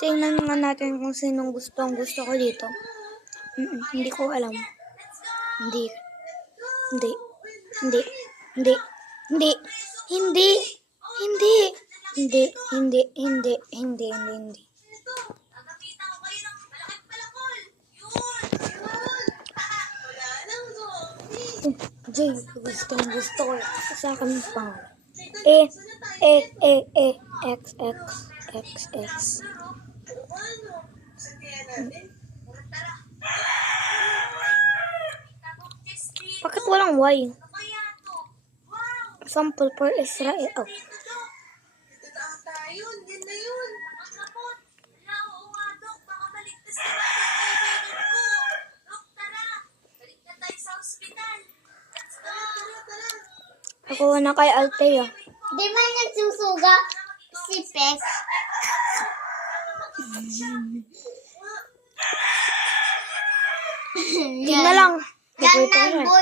Tingnan nga natin kung sinong gusto ko dito. Hindi ko alam. Hindi. Hindi. Hindi. Hindi. Hindi. Hindi. Hindi. Hindi. Hindi. Hindi. Hindi. Hindi. Jay, gusto ko. Sa akin yung pangalan. X. Bakit walang Y? Sample for Israel. Oh. Ako na kay Althea. Di ba nagsusuga si Pes? Hindi na lang. Yan na, boy.